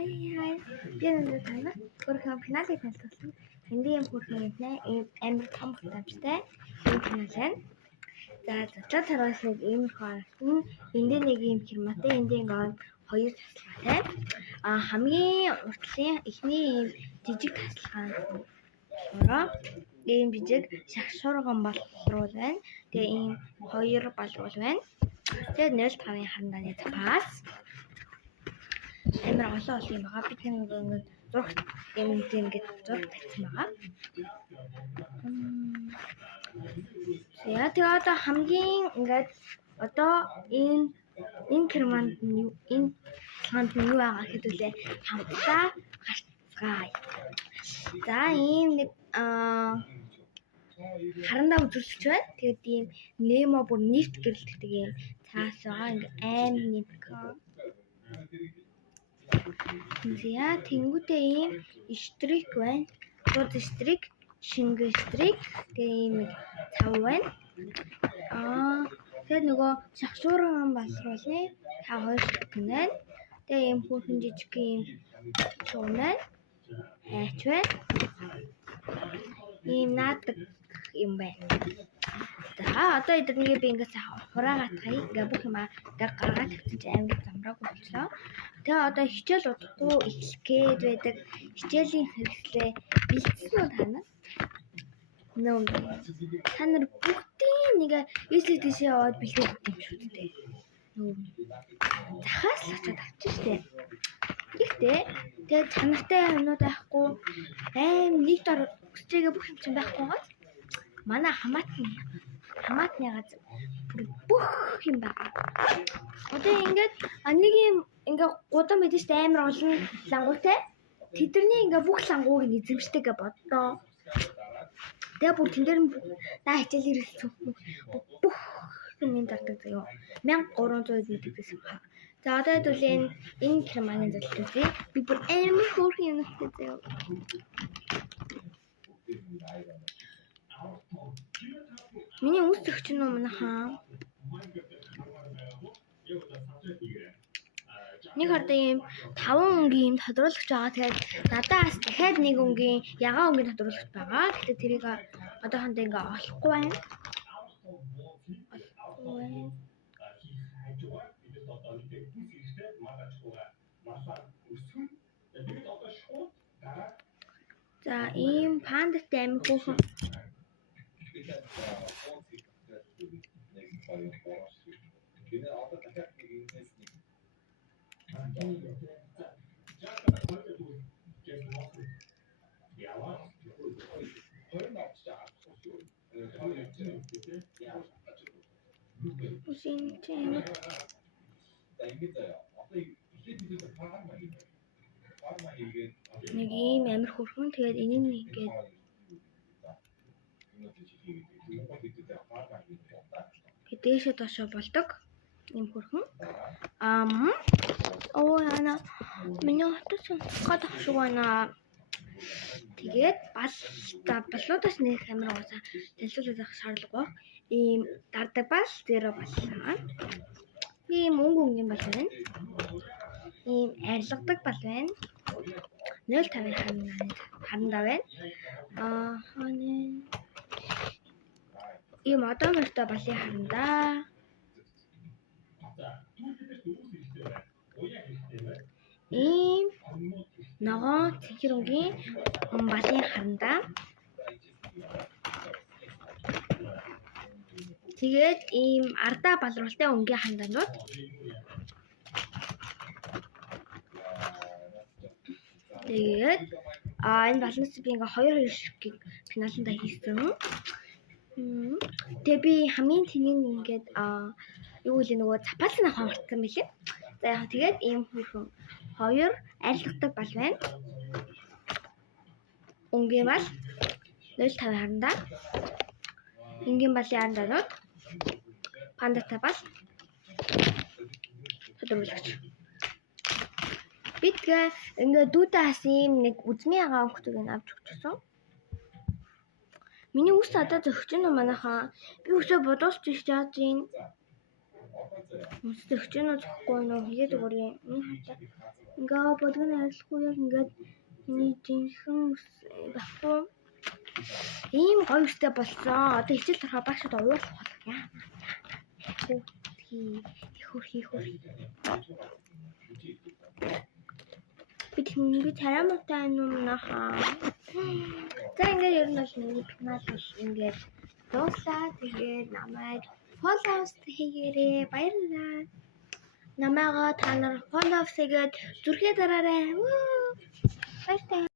Хай. Би өнөөдөр танах хөрхөн финалыг танилцуулсан. Эндийн хөрхөн ийм амар том бүтамжтай ийм финал байна. За зочлоод харуулсныг ийм харагдсан. Эндийн нэг ийм херматай, эндийн гол хоёр тасалгаатай. Хамгийн уртлын эхний ийм жижиг тасалгаа болохоор ийм жижиг шахшуурган болрол байна. Тэгээ ийм хоёр болрол байна. Тэгээд 0.5-ын харандааны пас. Амар олон юм байгаа. Би тэр ингээд зураг ингээд зураг тавьсан байгаа. Тэгээд одоо хамгийн ингээд одоо энэ керманд энэ ханд юу байгаа хэдүүлээ хамтдаа гарцгаая. За ийм нэг харандаа үзүүлэгч байна. Тэгээд ийм немо бүр нефт гэрлэлдэг юм цаас байгаа. Ингээ амар нэмхэ. За тэнгуүтэй ийм штрик байна. Гол штрик, шингэ штрик, тэгээ ийм цав байна. Тэгээд нөгөө шахшуурган болруулны та хоёр штрик байна. Тэгээ ийм хүүхэн жижиг ийм шуун байна. Хайч байна. Ийм наадаг юм байна. За одоо эднийг би ингээд хураагаад хай. Ингээ бүх юм гаргаад тавьчих чинь амар замбрааг болчлоо. Тэгээ одоо хичээл удахгүй эхлэх гээд байдаг. Хичээлийн хэрэгслээ бэлдсэн үү та нар? Нөө. Та нар бүгдийн нэг эсрэг тийшээ яваад бэлдээд өгдөг юм шүү дээ. Нөө. Захаас л очоод авчих штэ. Гэхдээ тэгээ чанартай юмнууд байхгүй аим нэг дор өсчээгээ бүх юм чинь байхгүй гоо. Манай хамаатны газар бүх юм байгаа. Одоо ингээд нэг юм ингээ гудан байдаг шүү дээ амар олон лангуутай. Тэдний ингээ бүх лангууг нь эзэмшдэг гэж боддоо. Тэгээ бүр тэн дээр наа хичээл ирсэн бүх юм дартаг заяа. 1300 гэдэг байсан ба. За одоо хэдүүл энэ кермагийн золтой үзье. Би бүр амар хөөрхөн юм хэлээ заяа. Миний үс зөгч нь манайхаа. Нэг хардаа ийм 5 өнгийн тодруулагч байгаа. Тэгээд надаас дахиад нэг өнгийн ягаан өнгийн тодруулагч байгаа. Гэхдээ тэрийг одоохондоо ингээ олохгүй байна. За ийм пандатай амин хүүхэн. Нэг ийм амар хөрхөн тэгээд энийг ингээд дээшээ доошоо болдог ийм хөрхөн. Яна миний хотод гад авшиг байна. Тэгээд баллуудаас нэг камера уусаа дэлгүүлээд авах шаардлагагүй. Ийм дардаг бал зэро баллаа. Ийм өнгийн бал байна. Ийм арилгадаг бал байна. 0.5 харандаа байна. Ийм одоо мөртөө балын харандаа. Ийм ногоон цэхэрэнгийн балын харандаа. Тэгээд ийм ардаа балруултай өнгийн хандаанууд. Тэгээд энэ балнаас би ингээ 2 ширхгийг финалында хийсэн. Тэгээ би хамгийн тэнийн ингээд юу вэ нөгөө цапаалсан авах мартсан билээ. За яг тэгээд ийм хөрхөн 2 арилгадаг бал байна. Өнгийн бал 0.5 харандаа. Энгийн балын харандаанууд. Пандатай бал. Тодруулагч. Би тэгээ ингээ дүүдээс ийм нэг үзмийн агаа өнгөтэйг нь авч өгчихсөн. Миний үс одоо зөгч нь манайхаа би үсээ бодоосч яаж юм. Үс зөгч нь зөхгүй нөө хийгээд өгөөрэй. ингээ бодгоны арилахгүй яг ингээд миний жинхэнэ баггүй ийм гоё өстэй болсон. Одоо хичээл тарахаа багшд уулах болох яа. Хөр. Би тарамтай юм нахаа. За ингээд ер нь бол миний канал бол ингээд дууслаа. Тэгээд намайг follow хийгээрэй. Баярлалаа. Намайгаа та нар follow хийгээд зүрхээ дараарай. Баяртай.